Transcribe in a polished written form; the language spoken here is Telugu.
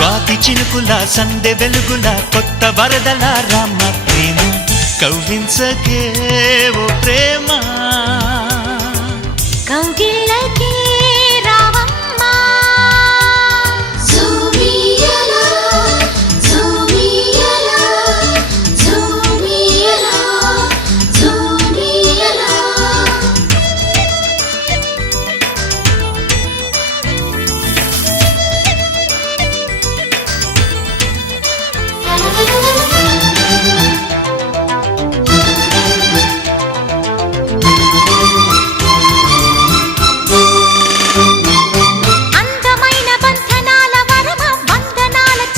స్వాతి చినుకుల సందె వెలుగుల కొత్త వరదల రామ ప్రేమ కవ్వించకే ఓ ప్రేమ కౌగిలి